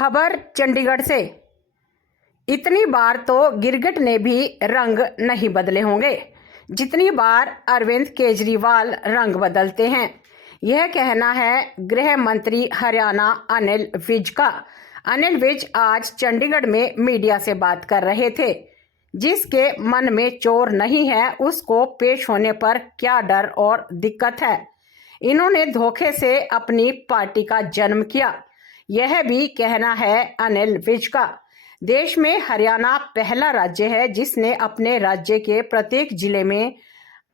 खबर चंडीगढ़ से। इतनी बार तो गिरगिट ने भी रंग नहीं बदले होंगे जितनी बार अरविंद केजरीवाल रंग बदलते हैं। यह कहना है गृह मंत्री हरियाणा अनिल विज का। अनिल विज आज चंडीगढ़ में मीडिया से बात कर रहे थे। जिसके मन में चोर नहीं है उसको पेश होने पर क्या डर और दिक्कत है। इन्होंने धोखे से अपनी पार्टी का जन्म किया, यह भी कहना है अनिल विज का। देश में हरियाणा पहला राज्य है जिसने अपने राज्य के प्रत्येक जिले में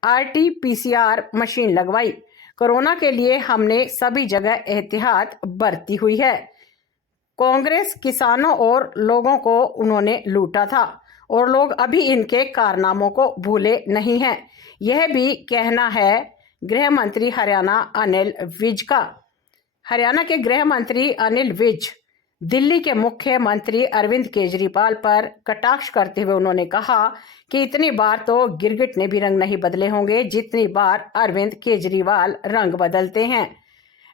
RT-PCR मशीन लगवाई। कोरोना के लिए हमने सभी जगह एहतियात बरती हुई है। कांग्रेस किसानों और लोगों को उन्होंने लूटा था और लोग अभी इनके कारनामों को भूले नहीं हैं। यह भी कहना है गृह मंत्री हरियाणा अनिल विज का। हरियाणा के गृह मंत्री अनिल विज दिल्ली के मुख्यमंत्री अरविंद केजरीवाल पर कटाक्ष करते हुए उन्होंने कहा कि इतनी बार तो गिरगिट ने भी रंग नहीं बदले होंगे जितनी बार अरविंद केजरीवाल रंग बदलते हैं।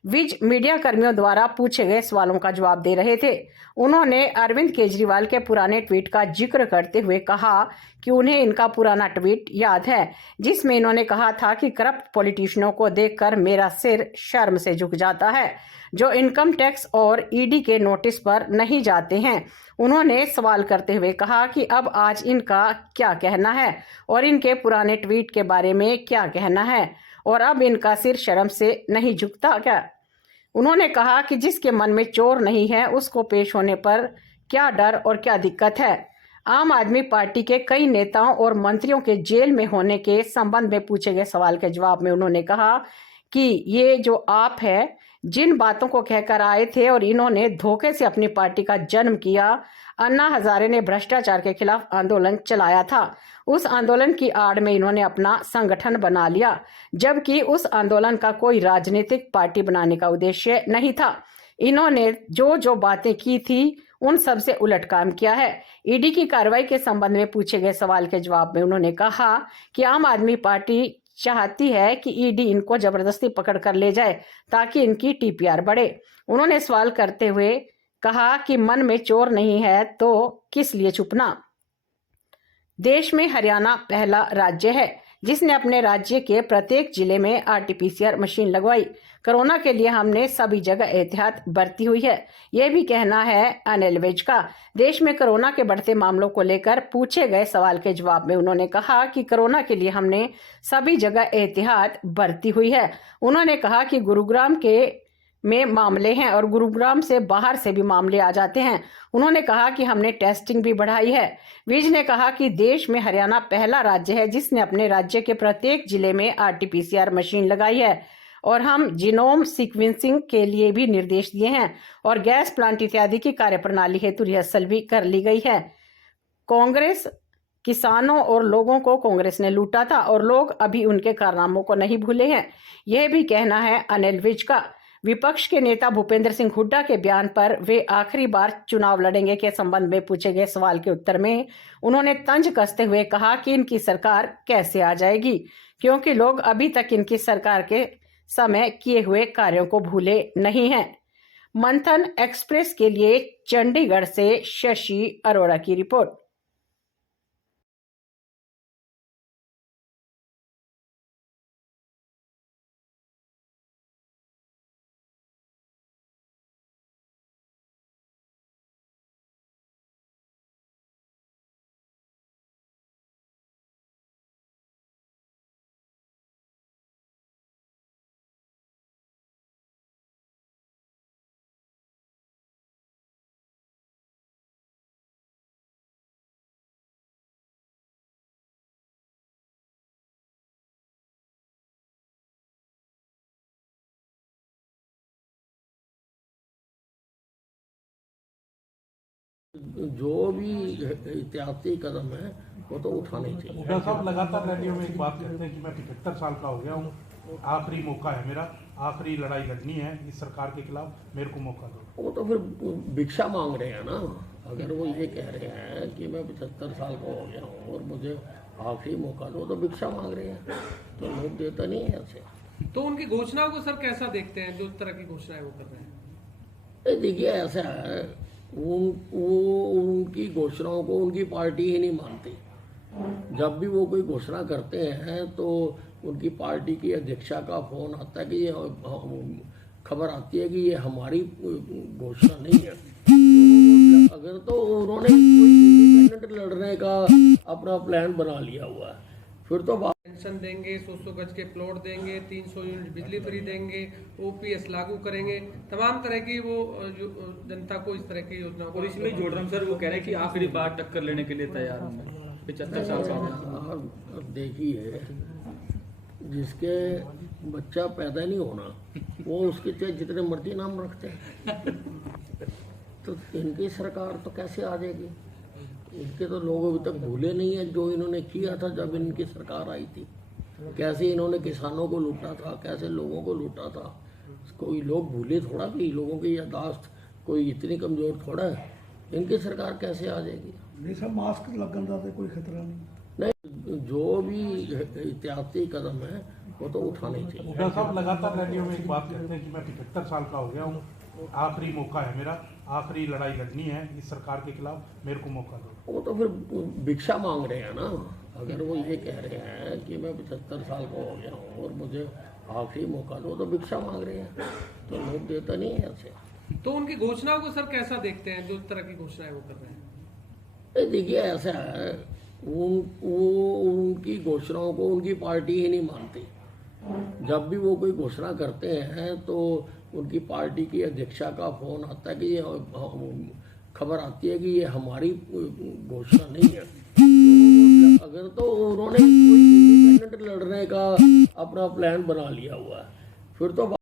विज मीडिया कर्मियों द्वारा पूछे गए सवालों का जवाब दे रहे थे। उन्होंने अरविंद केजरीवाल के पुराने ट्वीट का जिक्र करते हुए कहा कि उन्हें इनका पुराना ट्वीट याद है जिसमें इन्होंने कहा था कि करप्ट पॉलिटिशियनों को देखकर मेरा सिर शर्म से झुक जाता है जो इनकम टैक्स और ईडी के नोटिस पर नहीं जाते हैं। उन्होंने सवाल करते हुए कहा कि अब आज इनका क्या कहना है और इनके पुराने ट्वीट के बारे में क्या कहना है और अब इनका सिर शर्म से नहीं झुकता क्या। उन्होंने कहा कि जिसके मन में चोर नहीं है उसको पेश होने पर क्या डर और क्या दिक्कत है। आम आदमी पार्टी के कई नेताओं और मंत्रियों के जेल में होने के संबंध में पूछे गए सवाल के जवाब में उन्होंने कहा कि ये जो आप है जिन बातों को कहकर आए थे और इन्होंने धोखे से अपनी पार्टी का जन्म किया। अन्ना हजारे ने भ्रष्टाचार के खिलाफ आंदोलन चलाया था। उस आंदोलन की आड़ में इन्होंने अपना संगठन बना लिया जबकि उस आंदोलन का कोई राजनीतिक पार्टी बनाने का उद्देश्य नहीं था। इन्होंने जो बातें की थी उन सब से उलट काम किया है। ईडी की कार्रवाई के संबंध में पूछे गए सवाल के जवाब में उन्होंने कहा कि आम आदमी पार्टी चाहती है कि ईडी इनको जबरदस्ती पकड़ कर ले जाए ताकि इनकी TPR बढ़े। उन्होंने सवाल करते हुए कहा कि मन में चोर नहीं है तो किस लिए छुपना। देश में हरियाणा पहला राज्य है जिसने अपने राज्य के प्रत्येक जिले में RT-PCR मशीन लगवाई। कोरोना के लिए हमने सभी जगह एहतियात बरती हुई है, यह भी कहना है अनिल विज का। देश में कोरोना के बढ़ते मामलों को लेकर पूछे गए सवाल के जवाब में उन्होंने कहा कि कोरोना के लिए हमने सभी जगह एहतियात बरती हुई है। उन्होंने कहा कि गुरुग्राम के में मामले हैं और गुरुग्राम से बाहर से भी मामले आ जाते हैं। उन्होंने कहा कि हमने टेस्टिंग भी बढ़ाई है। विज ने कहा कि देश में हरियाणा पहला राज्य है जिसने अपने राज्य के प्रत्येक जिले में RT-PCR मशीन लगाई है और हम जीनोम सीक्वेंसिंग के लिए भी निर्देश दिए हैं और गैस प्लांट इत्यादि की कार्यप्रणाली हेतु रिहर्सल भी कर ली गई है। कांग्रेस किसानों और लोगों को कांग्रेस ने लूटा था और लोग अभी उनके कारनामों को नहीं भूले हैं, यह भी कहना है अनिल विज का। विपक्ष के नेता भूपेंद्र सिंह हुड्डा के बयान पर वे आखिरी बार चुनाव लड़ेंगे के संबंध में पूछे गए सवाल के उत्तर में उन्होंने तंज कसते हुए कहा कि इनकी सरकार कैसे आ जाएगी क्योंकि लोग अभी तक इनकी सरकार के समय किए हुए कार्यों को भूले नहीं हैं। मंथन एक्सप्रेस के लिए चंडीगढ़ से शशि अरोड़ा की रिपोर्ट। जो भी एहतियाती कदम है वो तो उठाने चाहिए। हुड्डा साहब लगातार रैलियों में एक बात कहते हैं कि मैं 75 साल का हो गया हूँ, आखिरी मौका है मेरा, आखिरी लड़ाई लड़नी है इस सरकार के खिलाफ, मेरे को मौका दो। वो तो फिर भिक्षा मांग रहे हैं ना। अगर वो ये कह रहे हैं कि मैं 75 साल का हो गया हूँ और मुझे आखिरी मौका दो तो भिक्षा मांग रहे हैं, तो लोग देता नहीं है ऐसे। तो उनकी घोषणाओं को सर कैसा देखते हैं, जो तरह की घोषणाएं वो कर रहे हैं? देखिए ऐसा है वो उनकी घोषणाओं को उनकी पार्टी ही नहीं मानती। जब भी वो कोई घोषणा करते हैं तो उनकी पार्टी की अध्यक्षा का फोन आता है कि ये खबर आती है कि ये हमारी घोषणा नहीं है। तो अगर तो उन्होंने कोई इंडिपेंडेंट लड़ने का अपना प्लान बना लिया हुआ है, फिर तो पेंशन देंगे, 100 गज के प्लॉट देंगे, 300 यूनिट बिजली फ्री देंगे, ओपीएस लागू करेंगे, तमाम तरह की वो जनता को इस तरह की योजना। और इसमें जोड़ रहा हूं सर, वो कह रहे हैं कि आखिरी बार टक्कर लेने के लिए तैयार हूं 75 साल का हो गया। अब देखिए, जिसके बच्चा पैदा नहीं होना वो उसके चाहे जितने मर्जी नाम रखते हैं, तो इनकी सरकार तो कैसे आ जाएगी? इनके तो लोग अभी तक भूले नहीं है जो इन्होंने किया था जब इनकी सरकार आई थी। कैसे इन्होंने किसानों को लूटा था, कैसे लोगों को लूटा था। कोई लोग भूले थोड़ा भी, लोगों की यादाश्त कोई इतनी कमजोर थोड़ा है। इनकी सरकार कैसे आ जाएगी? नहीं सर, मास्क लगन का तो कोई खतरा नहीं। नहीं, जो भी एहतियाती कदम है वो तो उठाने चाहिए। हुड्डा साहब लगातार रैलियों में एक बात कहते हैं कि मैं 75 साल का हो गया हूँ, आखिरी मौका है मेरा, आखिरी लड़ाई लड़नी है इस सरकार के खिलाफ, मेरे को मौका दो। वो तो फिर भिक्षा मांग रहे हैं ना। अगर वो ये कह रहे हैं कि मैं 75 साल का हो गया हूँ और मुझे आखिरी मौका दो, तो भिक्षा मांग रहे हैं। तो लोग देता नहीं है ऐसे। तो उनकी घोषणाओं को सर कैसा देखते हैं, जो तरह की घोषणाएं वो कर रहे हैं? देखिए, ऐसा है, उनकी घोषणाओं को उनकी पार्टी ही नहीं मानती। जब भी वो कोई घोषणा करते हैं तो उनकी पार्टी की अध्यक्षा का फोन आता है कि ये खबर आती है कि ये हमारी घोषणा नहीं है। तो अगर तो उन्होंने कोई इंडिपेंडेंट लड़ने का अपना प्लान बना लिया हुआ है, फिर तो